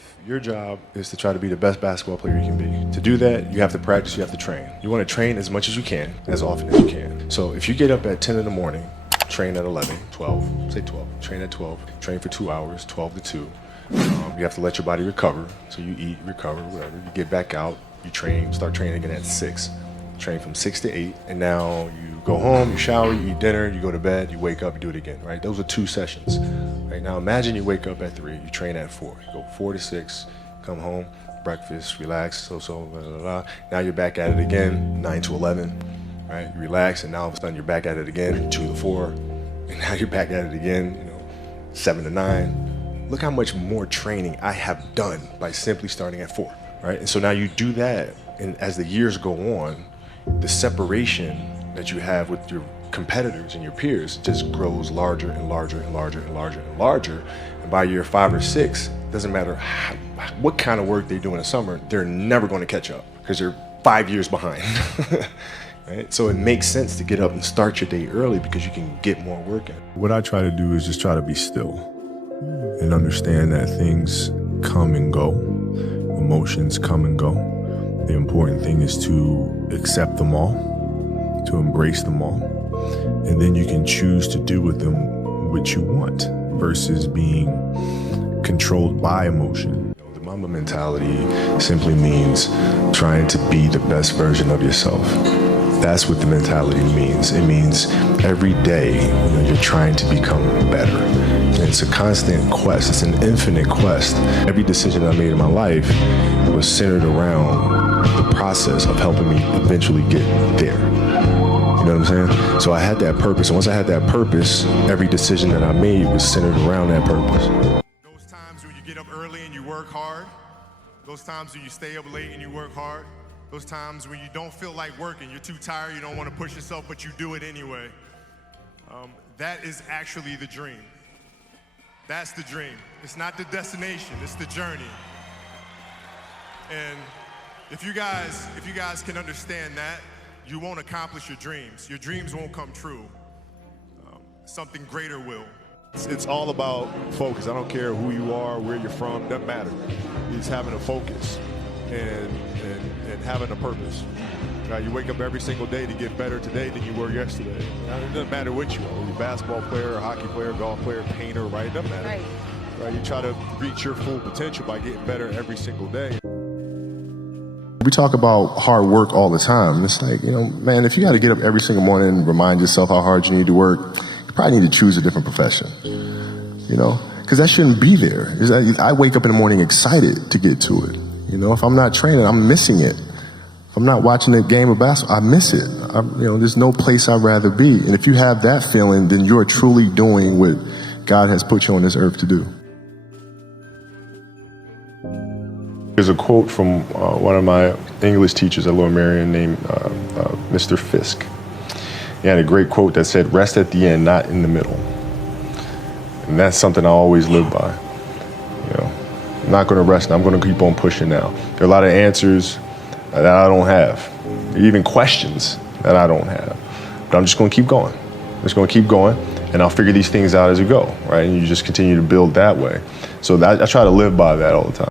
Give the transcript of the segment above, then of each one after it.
life, your job is to try to be the best basketball player you can be. To do that, you have to practice, you have to train. You want to train as much as you can, as often as you can. So if you get up at 10 in the morning, train at 11, 12, say 12, train at 12, train for 2 hours, 12 to 2. You have to let your body recover. So you eat, recover, whatever. You get back out, you train, start training again at 6. Train from 6 to 8, and now you go home, you shower, you eat dinner, you go to bed, you wake up, you do it again, right? Those are 2 sessions. Right now, imagine you wake up at 3, you train at 4, you go 4 to 6, come home, breakfast, relax, blah, blah, blah. Now you're back at it again, 9 to 11, right? You relax, and now all of a sudden you're back at it again, 2 to 4, and now you're back at it again, 7 to 9. Look how much more training I have done by simply starting at 4, right? And so now you do that, and as the years go on, the separation that you have with your competitors and your peers just grows larger and larger and larger and larger and larger. And by year 5 or 6, doesn't matter what kind of work they do in the summer, they're never going to catch up because they're 5 years behind. Right? So it makes sense to get up and start your day early because you can get more work in. What I try to do is just try to be still and understand that things come and go, emotions come and go. The important thing is to accept them all, to embrace them all, and then you can choose to do with them what you want versus being controlled by emotion. The Mamba mentality simply means trying to be the best version of yourself. That's what the mentality means. It means every day you're trying to become better. And it's a constant quest. It's an infinite quest. Every decision I made in my life was centered around the process of helping me eventually get there. You know what I'm saying? So I had that purpose, and once I had that purpose, every decision that I made was centered around that purpose. Those times when you get up early and you work hard, those times when you stay up late and you work hard, those times when you don't feel like working, you're too tired, you don't want to push yourself, but you do it anyway. That is actually the dream. That's the dream. It's not the destination, it's the journey. And if you guys can understand that, you won't accomplish your dreams. Your dreams won't come true. Something greater will. It's all about focus. I don't care who you are, where you're from, doesn't matter. It's having a focus and having a purpose. Right? You wake up every single day to get better today than you were yesterday. It doesn't matter what you are. You're a basketball player, a hockey player, golf player, painter, right? It doesn't matter. Right? You try to reach your full potential by getting better every single day. We talk about hard work all the time. It's like, man, if you got to get up every single morning and remind yourself how hard you need to work, you probably need to choose a different profession, because that shouldn't be there. I wake up in the morning excited to get to it. If I'm not training, I'm missing it. If I'm not watching a game of basketball, I miss it. There's no place I'd rather be. And if you have that feeling, then you're truly doing what God has put you on this earth to do. There's a quote from one of my English teachers at Lower Merion named Mr. Fisk. He had a great quote that said, "Rest at the end, not in the middle." And that's something I always live by. I'm not going to rest. I'm going to keep on pushing now. There are a lot of answers that I don't have, even questions that I don't have. But I'm just going to keep going. I'm just going to keep going, and I'll figure these things out as we go, right? And you just continue to build that way. So I try to live by that all the time.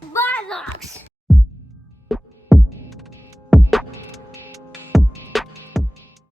Barlocks.